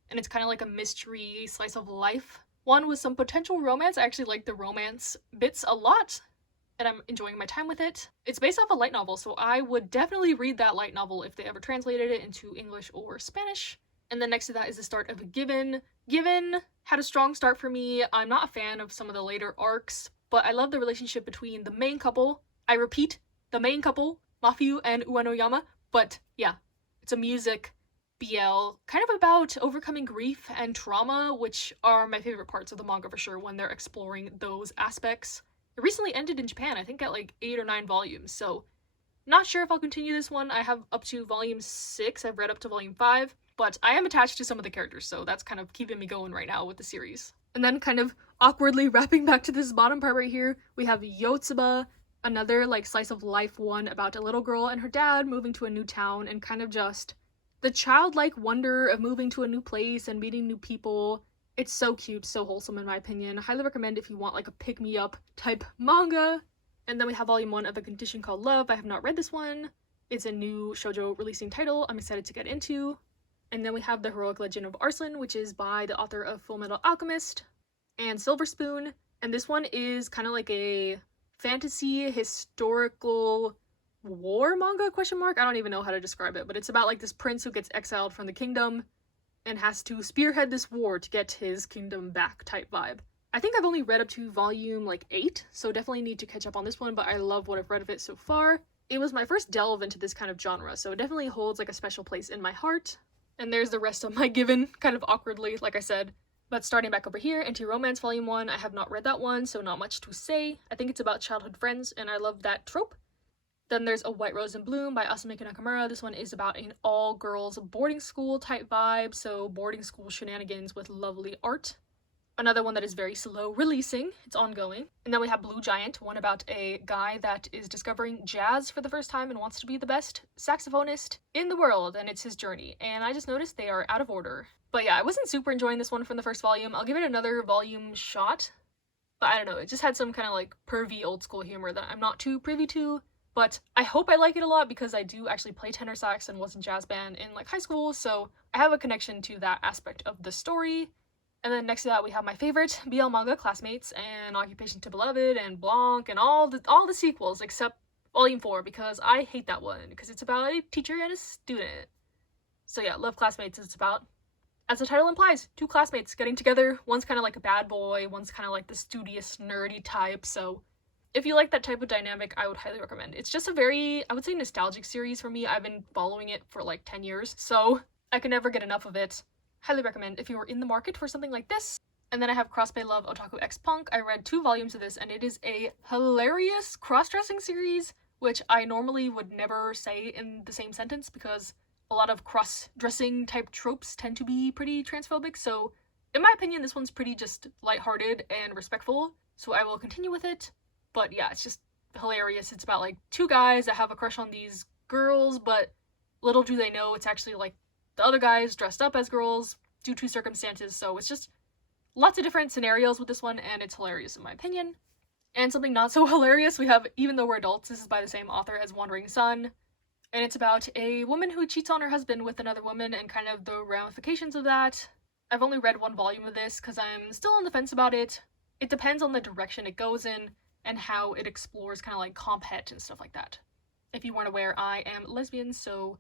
and it's kind of like a mystery slice of life. One with some potential romance. I actually like the romance bits a lot, and I'm enjoying my time with it. It's based off a light novel, so I would definitely read that light novel if they ever translated it into English or Spanish. And then next to that is the start of Given. Given had a strong start for me. I'm not a fan of some of the later arcs, but I love the relationship between the main couple. I repeat, the main couple, Mafiu and Uenoyama. But yeah, it's a music BL, kind of about overcoming grief and trauma, which are my favorite parts of the manga for sure when they're exploring those aspects. It recently ended in Japan, I think at like 8 or 9 volumes, so not sure if I'll continue this one. I have up to volume 6, I've read up to volume 5, but I am attached to some of the characters, so that's kind of keeping me going right now with the series. And then kind of awkwardly wrapping back to this bottom part right here, we have Yotsuba, another like slice of life one about a little girl and her dad moving to a new town and kind of just the childlike wonder of moving to a new place and meeting new people. It's so cute, so wholesome in my opinion. Highly recommend if you want like a pick-me-up type manga. And then we have volume 1 of A Condition Called Love. I have not read this one. It's a new shoujo releasing title I'm excited to get into. And then we have The Heroic Legend of Arslan, which is by the author of Fullmetal Alchemist and Silver Spoon. And this one is kind of like a fantasy historical war manga, question mark? I don't even know how to describe it, but it's about like this prince who gets exiled from the kingdom and has to spearhead this war to get his kingdom back type vibe. I think I've only read up to volume like 8, so definitely need to catch up on this one, but I love what I've read of it so far. It was my first delve into this kind of genre, so it definitely holds like a special place in my heart. And there's the rest of my given, kind of awkwardly, like I said. But starting back over here, Anti-Romance Volume 1, I have not read that one, so not much to say. I think it's about childhood friends, and I love that trope. Then there's A White Rose in Bloom by Asumiko Nakamura. This one is about an all-girls boarding school type vibe, so boarding school shenanigans with lovely art. Another one that is very slow releasing, it's ongoing. And then we have Blue Giant, one about a guy that is discovering jazz for the first time and wants to be the best saxophonist in the world, and it's his journey. And I just noticed they are out of order. But yeah, I wasn't super enjoying this one from the first volume. I'll give it another volume shot. But I don't know, it just had some kind of like pervy old school humor that I'm not too privy to. But I hope I like it a lot because I do actually play tenor sax and was in jazz band in like high school, so I have a connection to that aspect of the story. And then next to that we have my favorite BL manga, Classmates, and Occupation to Beloved, and Blanc, and all the sequels except Volume 4 because I hate that one because it's about a teacher and a student. So yeah, love Classmates. It's about, as the title implies, two classmates getting together. One's kind of like a bad boy, one's kind of like the studious, nerdy type, so if you like that type of dynamic, I would highly recommend. It's just a very, I would say, nostalgic series for me. I've been following it for like 10 years, so I can never get enough of it. Highly recommend if you were in the market for something like this. And then I have Crossplay Love Otaku X Punk. I read 2 volumes of this, and it is a hilarious cross-dressing series, which I normally would never say in the same sentence because a lot of cross-dressing type tropes tend to be pretty transphobic, so in my opinion, this one's pretty just lighthearted and respectful, so I will continue with it. But yeah, it's just hilarious. It's about like 2 guys that have a crush on these girls, but little do they know it's actually like the other guys dressed up as girls due to circumstances, so it's just lots of different scenarios with this one, and it's hilarious in my opinion. And something not so hilarious, we have Even Though We're Adults. This is by the same author as Wandering Sun, and it's about a woman who cheats on her husband with another woman and kind of the ramifications of that. I've only read 1 volume of this because I'm still on the fence about it. It depends on the direction it goes in and how it explores kind of like comp het and stuff like that. If you weren't aware, I am lesbian, so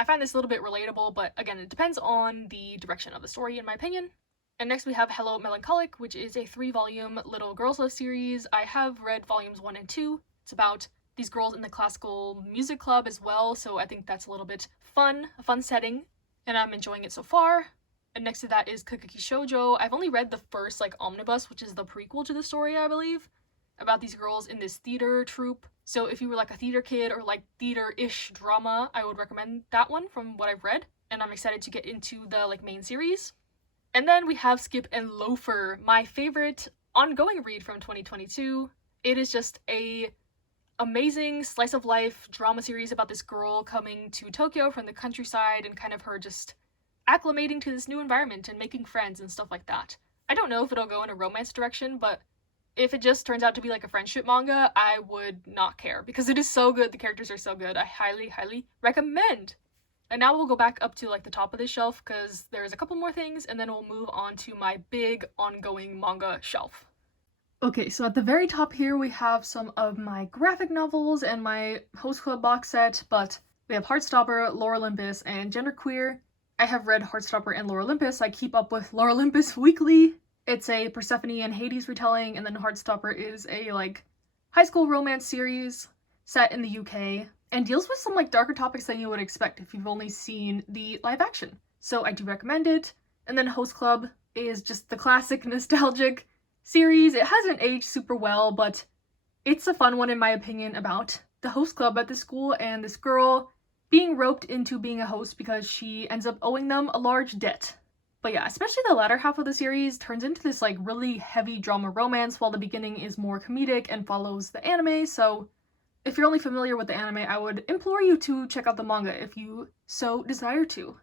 I find this a little bit relatable, but again, it depends on the direction of the story, in my opinion. And next we have Hello Melancholic, which is a 3-volume little girls' love series. I have read volumes 1 and 2. It's about these girls in the classical music club as well, so I think that's a little bit fun, a fun setting, and I'm enjoying it so far. And next to that is Kukuki Shoujo. I've only read the first like omnibus, which is the prequel to the story, I believe, about these girls in this theater troupe. So if you were like a theater kid or like theater-ish drama, I would recommend that one from what I've read, and I'm excited to get into the like main series. And then we have Skip and Loafer, my favorite ongoing read from 2022. It is just a amazing slice of life drama series about this girl coming to Tokyo from the countryside and kind of her just acclimating to this new environment and making friends and stuff like that. I don't know if it'll go in a romance direction, but if it just turns out to be like a friendship manga, I would not care because it is so good. The characters are so good. I highly, highly recommend. And now we'll go back up to like the top of this shelf because there's a couple more things, and then we'll move on to my big ongoing manga shelf. Okay, so at the very top here we have some of my graphic novels and my Host Club box set, but we have Heartstopper, Lore Olympus, and Genderqueer. I have read Heartstopper and Lore Olympus. I keep up with Lore Olympus weekly. It's a Persephone and Hades retelling, and then Heartstopper is a like high school romance series set in the UK and deals with some like darker topics than you would expect if you've only seen the live action. So I do recommend it. And then Host Club is just the classic nostalgic series. It hasn't aged super well, but it's a fun one in my opinion about the host club at the school and this girl being roped into being a host because she ends up owing them a large debt. But yeah, especially the latter half of the series turns into this like really heavy drama romance, while the beginning is more comedic and follows the anime. So if you're only familiar with the anime, I would implore you to check out the manga if you so desire to.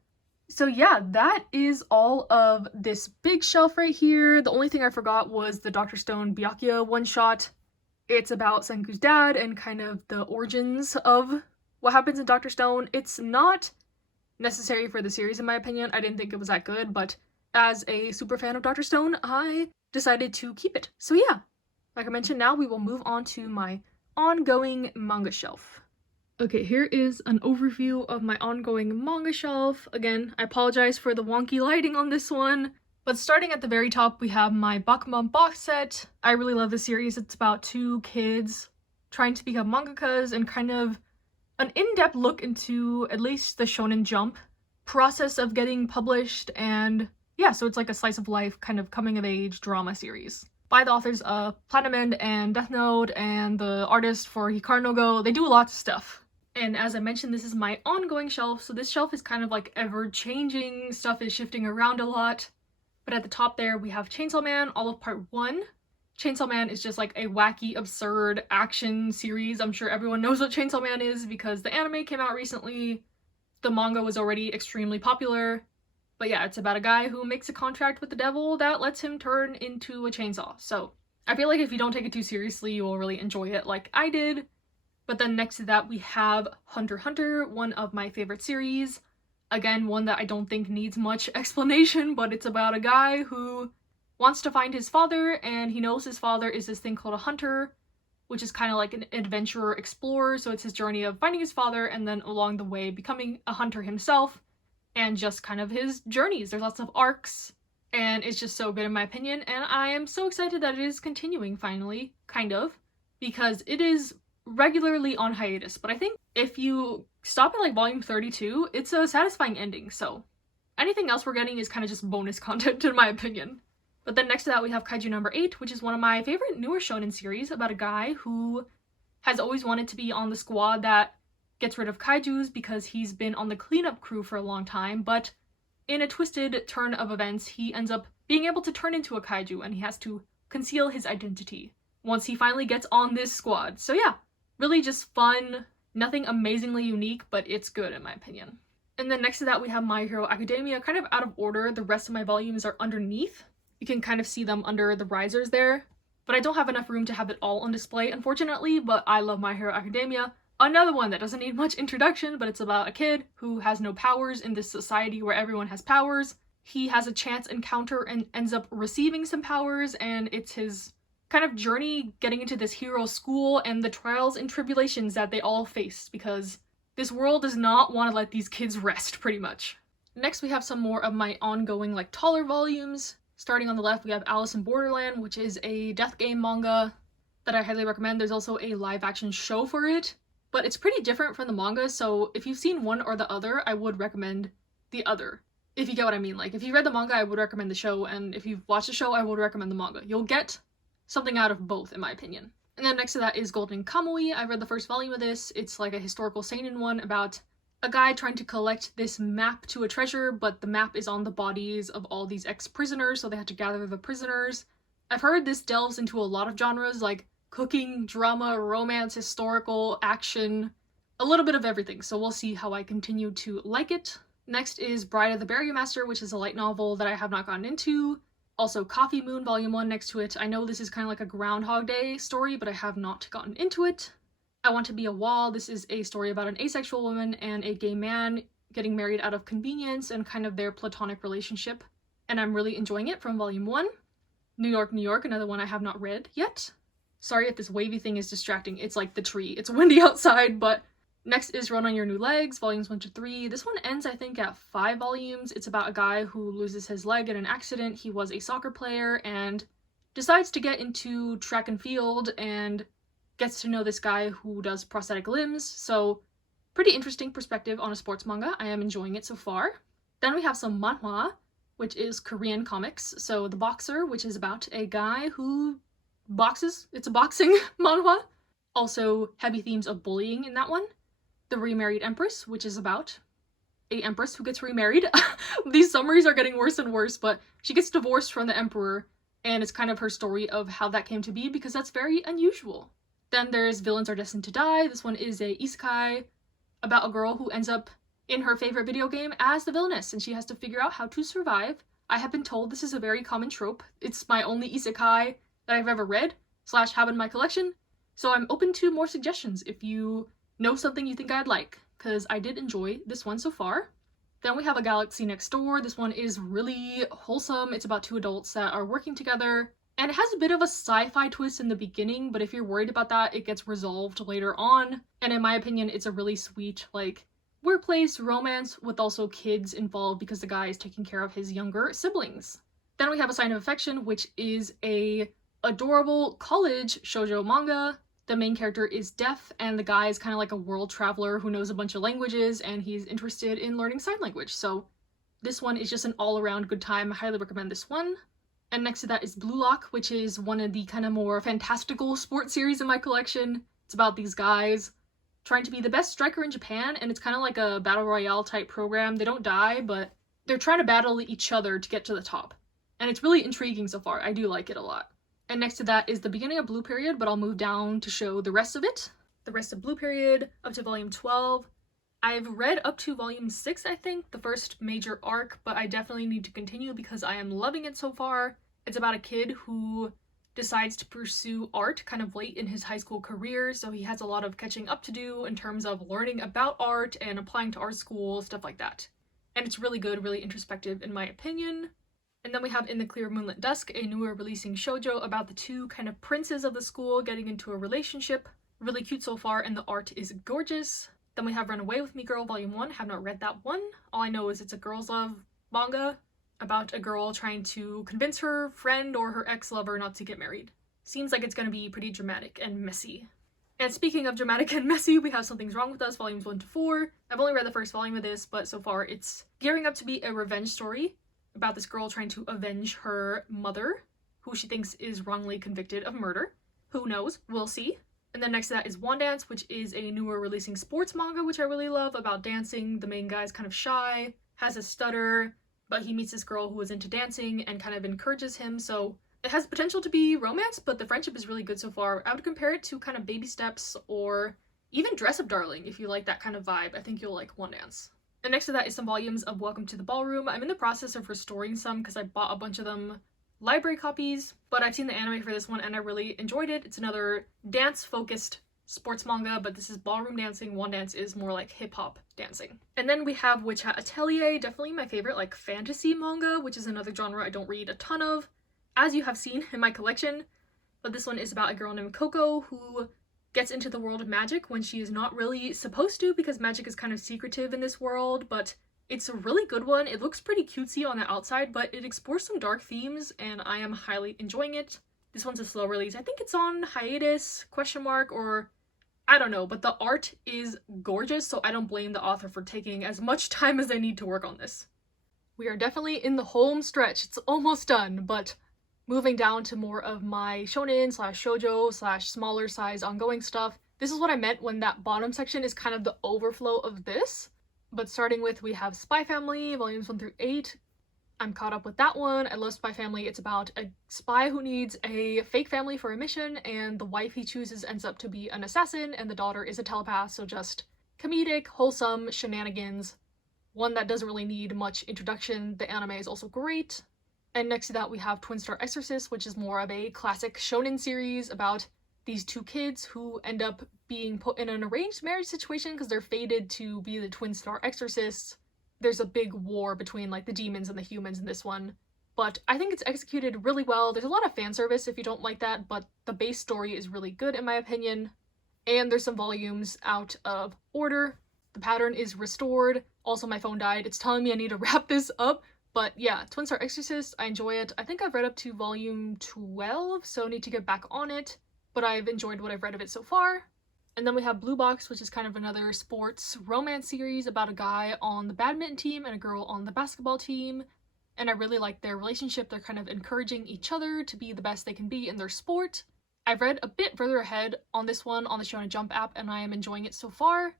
So yeah, that is all of this big shelf right here. The only thing I forgot was the Dr. Stone Byakuya one-shot. It's about Senku's dad and kind of the origins of what happens in Dr. Stone. It's not necessary for the series in my opinion. I didn't think it was that good, but as a super fan of Dr. Stone, I decided to keep it. So yeah, like I mentioned, now we will move on to my ongoing manga shelf. Okay, here is an overview of my ongoing manga shelf. Again, I apologize for the wonky lighting on this one. But starting at the very top, we have my Bakuman box set. I really love this series. It's about two kids trying to become mangakas and kind of an in-depth look into at least the Shonen Jump process of getting published, and yeah, so it's like a slice of life kind of coming-of-age drama series by the authors of Platinum End and Death Note and the artist for Hikaru no Go. They do lots of stuff. And as I mentioned, this is my ongoing shelf, so this shelf is kind of like ever-changing, stuff is shifting around a lot. But at the top there, we have Chainsaw Man, all of part 1. Chainsaw Man is just like a wacky, absurd action series. I'm sure everyone knows what Chainsaw Man is because the anime came out recently. The manga was already extremely popular. But yeah, it's about a guy who makes a contract with the devil that lets him turn into a chainsaw. So I feel like if you don't take it too seriously, you will really enjoy it like I did. But then next to that, we have Hunter x Hunter, one of my favorite series. Again, one that I don't think needs much explanation, but it's about a guy who wants to find his father, and he knows his father is this thing called a hunter, which is kind of like an adventurer explorer. So it's his journey of finding his father and then along the way becoming a hunter himself, and just kind of his journeys. There's lots of arcs, and it's just so good in my opinion, and I am so excited that it is continuing finally, kind of, because it is regularly on hiatus. But I think if you stop at like volume 32, it's a satisfying ending, so anything else we're getting is kind of just bonus content in my opinion. But then next to that we have Kaiju number 8, which is one of my favorite newer shonen series about a guy who has always wanted to be on the squad that gets rid of kaijus because he's been on the cleanup crew for a long time, but in a twisted turn of events, he ends up being able to turn into a kaiju and he has to conceal his identity once he finally gets on this squad. So yeah, really just fun, nothing amazingly unique, but it's good in my opinion. And then next to that we have My Hero Academia, kind of out of order. The rest of my volumes are underneath. You can kind of see them under the risers there, but I don't have enough room to have it all on display, unfortunately, but I love My Hero Academia. Another one that doesn't need much introduction, but it's about a kid who has no powers in this society where everyone has powers. He has a chance encounter and ends up receiving some powers, and it's his kind of journey getting into this hero school and the trials and tribulations that they all face, because this world does not want to let these kids rest, pretty much. Next we have some more of my ongoing, like, taller volumes. Starting on the left, we have Alice in Borderland, which is a death game manga that I highly recommend. There's also a live-action show for it, but it's pretty different from the manga, so if you've seen one or the other, I would recommend the other. If you get what I mean. Like, if you read the manga, I would recommend the show, and if you've watched the show, I would recommend the manga. You'll get something out of both, in my opinion. And then next to that is Golden Kamui. I read the first volume of this. It's like a historical seinen one about a guy trying to collect this map to a treasure, but the map is on the bodies of all these ex-prisoners, so they have to gather the prisoners. I've heard this delves into a lot of genres, like cooking, drama, romance, historical, action, a little bit of everything, so we'll see how I continue to like it. Next is Bride of the Barrier Master, which is a light novel that I have not gotten into. Also Coffee Moon Volume 1 next to it. I know this is kind of like a Groundhog Day story, but I have not gotten into it. I Want to Be a Wall. This is a story about an asexual woman and a gay man getting married out of convenience and kind of their platonic relationship. And I'm really enjoying it, from Volume 1. New York, New York, another one I have not read yet. Sorry if this wavy thing is distracting. It's like the tree. It's windy outside, but next is Run on Your New Legs, Volumes 1 to 3. This one ends, I think, at 5 volumes. It's about a guy who loses his leg in an accident. He was a soccer player and decides to get into track and field and gets to know this guy who does prosthetic limbs, so pretty interesting perspective on a sports manga. I am enjoying it so far. Then we have some manhwa, which is Korean comics. So The Boxer, which is about a guy who boxes. It's a boxing manhwa. Also heavy themes of bullying in that one. The Remarried Empress, which is about a empress who gets remarried. These summaries are getting worse and worse, but she gets divorced from the emperor, and it's kind of her story of how that came to be because that's very unusual. Then there's Villains Are Destined to Die. This one is a isekai about a girl who ends up in her favorite video game as the villainess, and she has to figure out how to survive. I have been told this is a very common trope. It's my only isekai that I've ever read / have in my collection, so I'm open to more suggestions if you know something you think I'd like, because I did enjoy this one so far. Then we have A Galaxy Next Door. This one is really wholesome. It's about two adults that are working together, and it has a bit of a sci-fi twist in the beginning, but if you're worried about that, it gets resolved later on. And in my opinion, it's a really sweet, like, workplace romance with also kids involved because the guy is taking care of his younger siblings. Then we have A Sign of Affection, which is a adorable college shoujo manga. The main character is deaf, and the guy is kind of like a world traveler who knows a bunch of languages, and he's interested in learning sign language. So this one is just an all-around good time. I highly recommend this one. And next to that is Blue Lock, which is one of the kind of more fantastical sports series in my collection. It's about these guys trying to be the best striker in Japan, and it's kind of like a battle royale type program. They don't die, but they're trying to battle each other to get to the top. And it's really intriguing so far. I do like it a lot. And next to that is the beginning of Blue Period, but I'll move down to show the rest of it. The rest of Blue Period, up to volume 12. I've read up to volume 6, I think, the first major arc, but I definitely need to continue because I am loving it so far. It's about a kid who decides to pursue art kind of late in his high school career, so he has a lot of catching up to do in terms of learning about art and applying to art school, stuff like that. And it's really good, really introspective in my opinion. And then we have In the Clear Moonlit Dusk, a newer releasing shoujo about the two kind of princes of the school getting into a relationship. Really cute so far, and the art is gorgeous. Then we have Run Away With Me Girl Volume 1. Have not read that one. All I know is it's a girls' love manga about a girl trying to convince her friend or her ex-lover not to get married. Seems like it's going to be pretty dramatic and messy. And speaking of dramatic and messy, we have Something's Wrong With Us Volumes 1 to 4. I've only read the first volume of this, but so far it's gearing up to be a revenge story about this girl trying to avenge her mother, who she thinks is wrongly convicted of murder. Who knows? We'll see. And then next to that is One Dance, which is a newer releasing sports manga, which I really love, about dancing. The main guy's kind of shy, has a stutter, but he meets this girl who is into dancing and kind of encourages him, so it has potential to be romance, but the friendship is really good so far. I would compare it to kind of Baby Steps or even Dress Up Darling. If you like that kind of vibe, I think you'll like One Dance. And next to that is some volumes of Welcome to the Ballroom. I'm in the process of restoring some because I bought a bunch of them library copies, but I've seen the anime for this one and I really enjoyed it. It's another dance-focused sports manga, but this is ballroom dancing. One Dance is more like hip-hop dancing. And then we have Witch Hat Atelier, definitely my favorite like fantasy manga, which is another genre I don't read a ton of, as you have seen in my collection. But this one is about a girl named Coco who gets into the world of magic when she is not really supposed to, because magic is kind of secretive in this world, but it's a really good one. It looks pretty cutesy on the outside, but it explores some dark themes, and I am highly enjoying it. This one's a slow release. I think it's on hiatus, question mark, or I don't know, but the art is gorgeous, so I don't blame the author for taking as much time as they need to work on this. We are definitely in the home stretch. It's almost done, but moving down to more of my shonen / shoujo / smaller size ongoing stuff. This is what I meant when that bottom section is kind of the overflow of this. But starting with, we have Spy Family, volumes 1 through 8. I'm caught up with that one. I love Spy Family. It's about a spy who needs a fake family for a mission, and the wife he chooses ends up to be an assassin, and the daughter is a telepath, so just comedic, wholesome shenanigans. One that doesn't really need much introduction. The anime is also great. And next to that we have Twin Star Exorcist, which is more of a classic shonen series about these two kids who end up being put in an arranged marriage situation because they're fated to be the Twin Star Exorcists. There's a big war between like the demons and the humans in this one, but I think it's executed really well. There's a lot of fan service if you don't like that, but the base story is really good in my opinion. And there's some volumes out of order. The pattern is restored. Also, my phone died. It's telling me I need to wrap this up. But yeah, Twin Star Exorcist, I enjoy it. I think I've read up to volume 12, so I need to get back on it. But I've enjoyed what I've read of it so far. And then we have Blue Box, which is kind of another sports romance series about a guy on the badminton team and a girl on the basketball team. And I really like their relationship. They're kind of encouraging each other to be the best they can be in their sport. I've read a bit further ahead on this one on the Shonen Jump app, and I am enjoying it so far.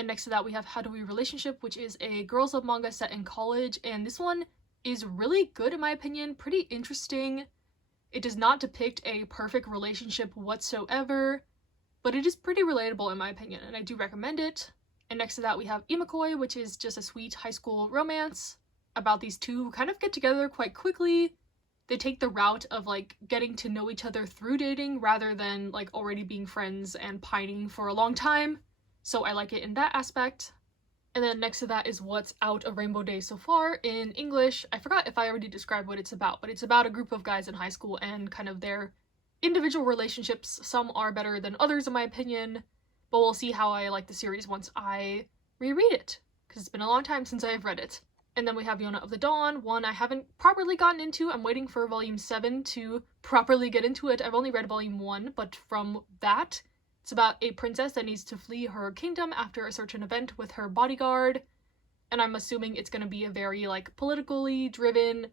And next to that we have How Do We Relationship, which is a girls love manga set in college, and this one is really good in my opinion, pretty interesting. It does not depict a perfect relationship whatsoever, but it is pretty relatable in my opinion, and I do recommend it. And next to that we have Imakoi, which is just a sweet high school romance about these two who kind of get together quite quickly. They take the route of like getting to know each other through dating rather than like already being friends and pining for a long time. So I like it in that aspect. And then next to that is what's out of Rainbow Days so far in English. I forgot if I already described what it's about, but it's about a group of guys in high school and kind of their individual relationships. Some are better than others in my opinion, but we'll see how I like the series once I reread it, because it's been a long time since I've read it. And then we have Yona of the Dawn, one I haven't properly gotten into. I'm waiting for volume 7 to properly get into it. I've only read volume 1, but from that, it's about a princess that needs to flee her kingdom after a certain event with her bodyguard. And I'm assuming it's going to be a very like politically driven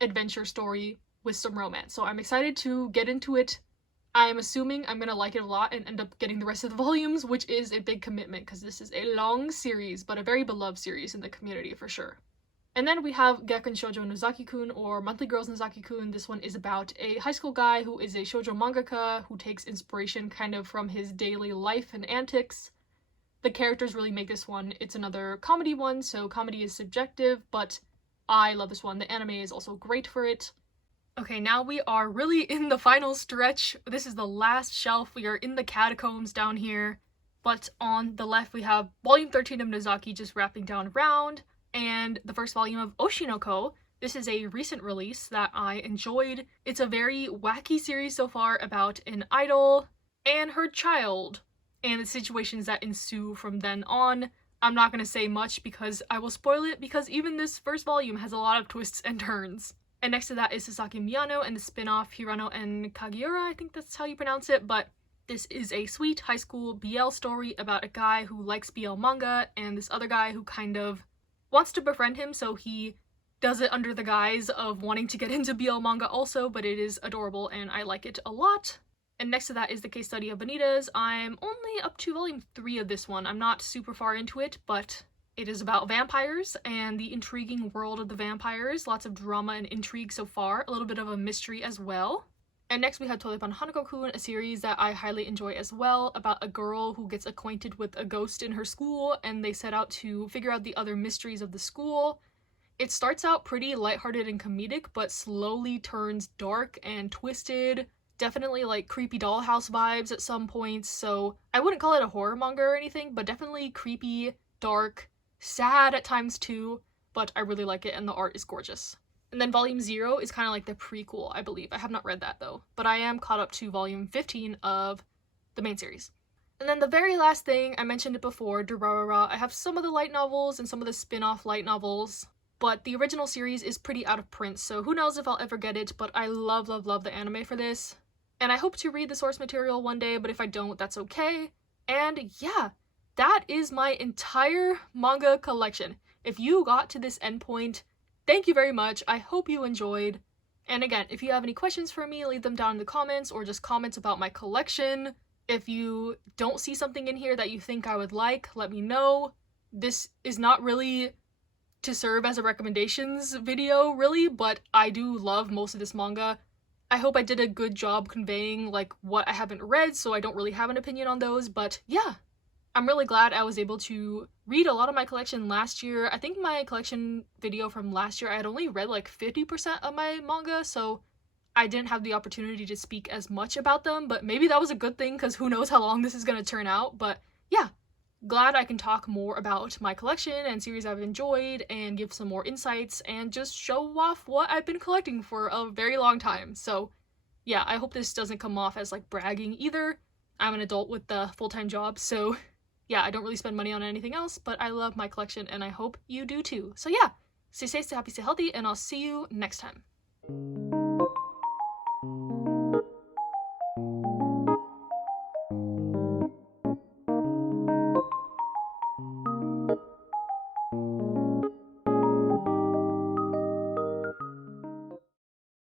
adventure story with some romance. So I'm excited to get into it. I'm assuming I'm going to like it a lot and end up getting the rest of the volumes, which is a big commitment because this is a long series, but a very beloved series in the community for sure. And then we have Gekun Shoujo Nozaki-kun, or Monthly Girls Nozaki-kun. This one is about a high school guy who is a shoujo mangaka who takes inspiration kind of from his daily life and antics. The characters really make this one. It's another comedy one, so comedy is subjective, but I love this one. The anime is also great for it. Okay, now we are really in the final stretch. This is the last shelf. We are in the catacombs down here. But on the left we have volume 13 of Nozaki just wrapping down around, and the first volume of Oshinoko. This is a recent release that I enjoyed. It's a very wacky series so far about an idol and her child, and the situations that ensue from then on. I'm not going to say much because I will spoil it, because even this first volume has a lot of twists and turns. And next to that is Sasaki Miyano and the spin-off Hirano and Kagiura, I think that's how you pronounce it, but this is a sweet high school BL story about a guy who likes BL manga and this other guy who kind of wants to befriend him, so he does it under the guise of wanting to get into BL manga also, but it is adorable and I like it a lot. And next to that is the case study of Vanitas. I'm only up to volume 3 of this one. I'm not super far into it, but it is about vampires and the intriguing world of the vampires. Lots of drama and intrigue so far, a little bit of a mystery as well. And next we have Toilepan Hanako-kun, a series that I highly enjoy as well, about a girl who gets acquainted with a ghost in her school and they set out to figure out the other mysteries of the school. It starts out pretty lighthearted and comedic, but slowly turns dark and twisted. Definitely like creepy dollhouse vibes at some points, so I wouldn't call it a horror manga or anything, but definitely creepy, dark, sad at times too, but I really like it and the art is gorgeous. And then volume 0 is kind of like the prequel, I believe. I have not read that though, but I am caught up to volume 15 of the main series. And then the very last thing, I mentioned it before, Durarara. I have some of the light novels and some of the spin-off light novels, but the original series is pretty out of print, so who knows if I'll ever get it, but I love, love, love the anime for this. And I hope to read the source material one day, but if I don't, that's okay. And yeah, that is my entire manga collection. If you got to this endpoint, thank you very much. I hope you enjoyed. And again, if you have any questions for me, leave them down in the comments or just comments about my collection. If you don't see something in here that you think I would like, let me know. This is not really to serve as a recommendations video, really, but I do love most of this manga. I hope I did a good job conveying like what I haven't read, so I don't really have an opinion on those, but yeah. I'm really glad I was able to read a lot of my collection last year. I think my collection video from last year, I had only read like 50% of my manga, so I didn't have the opportunity to speak as much about them, but maybe that was a good thing because who knows how long this is going to turn out. But yeah, glad I can talk more about my collection and series I've enjoyed and give some more insights and just show off what I've been collecting for a very long time. So yeah, I hope this doesn't come off as like bragging either. I'm an adult with a full-time job, so yeah, I don't really spend money on anything else, but I love my collection and I hope you do too. So yeah, stay safe, stay happy, stay healthy, and I'll see you next time.